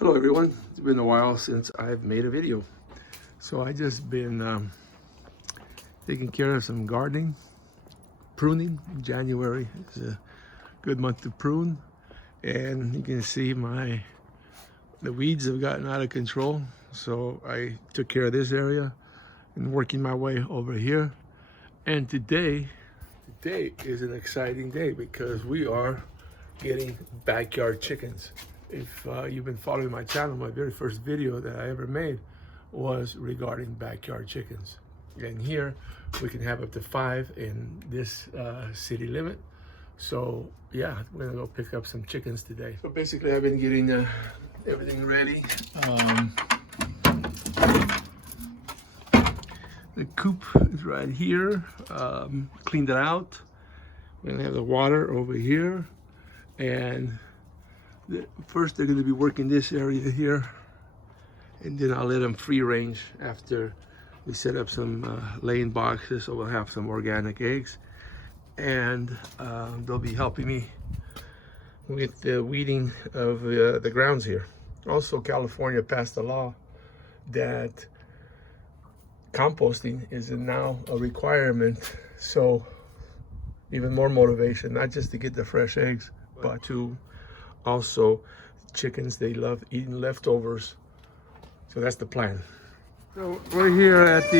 Hello everyone, it's been a while since I've made a video. So I just been taking care of some gardening, pruning. January is a good month to prune. And you can see the weeds have gotten out of control. So I took care of this area and working my way over here. And today is an exciting day because we are getting backyard chickens. If you've been following my channel, my very first video that I ever made was regarding backyard chickens. And here we can have up to 5 in this city limit. So yeah, we're gonna go pick up some chickens today. So basically I've been getting everything ready. The coop is right here. Cleaned it out. We're gonna have the water over here. And first they're going to be working this area here, and then I'll let them free range after we set up some laying boxes, so we'll have some organic eggs. And they'll be helping me with the weeding of the grounds here. Also, California passed a law that composting is now a requirement, so even more motivation, not just to get the fresh eggs, but to also chickens, they love eating leftovers. So that's the plan. So we're here at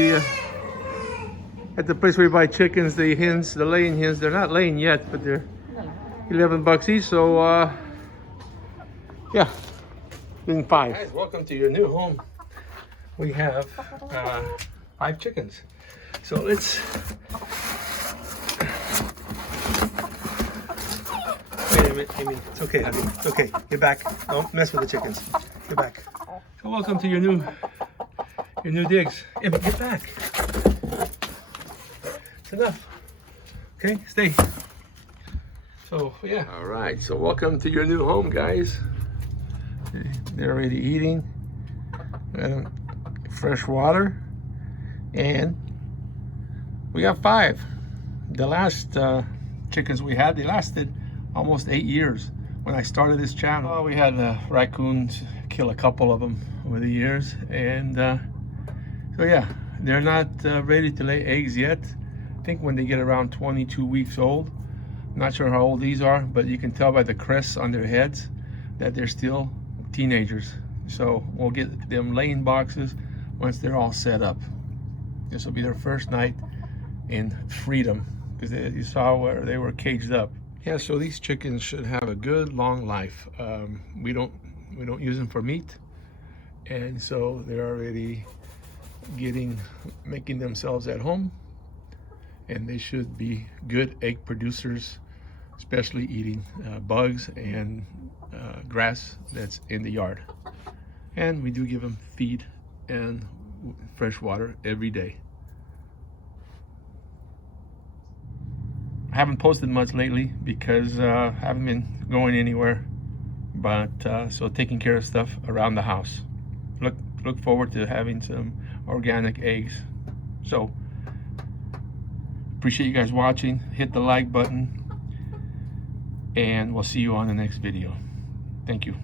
the place where you buy chickens, the hens, the laying hens. They're not laying yet, but they're $11 each. So yeah, doing 5. Guys, welcome to your new home. We have 5 chickens. So let's Amy, it's okay, honey. It's okay. Get back. Don't mess with the chickens. Get back. So welcome to your new digs. Amy, get back. It's enough. Okay, stay. So yeah. All right. So welcome to your new home, guys. They're already eating. Fresh water, and we got 5. The last chickens we had, they lasted almost 8 years when I started this channel. Oh, we had raccoons kill a couple of them over the years, and so yeah, they're not ready to lay eggs yet. I think when they get around 22 weeks old. I'm not sure how old these are, but you can tell by the crests on their heads that they're still teenagers. So we'll get them laying boxes once they're all set up. This will be their first night in freedom, because you saw where they were caged up. Yeah, so these chickens should have a good long life. We don't use them for meat, and so they're already making themselves at home, and they should be good egg producers, especially eating bugs and grass that's in the yard. And we do give them feed and fresh water every day. I haven't posted much lately because I haven't been going anywhere, but so taking care of stuff around the house. Look forward to having some organic eggs. So appreciate you guys watching. Hit the like button, and we'll see you on the next video. Thank you.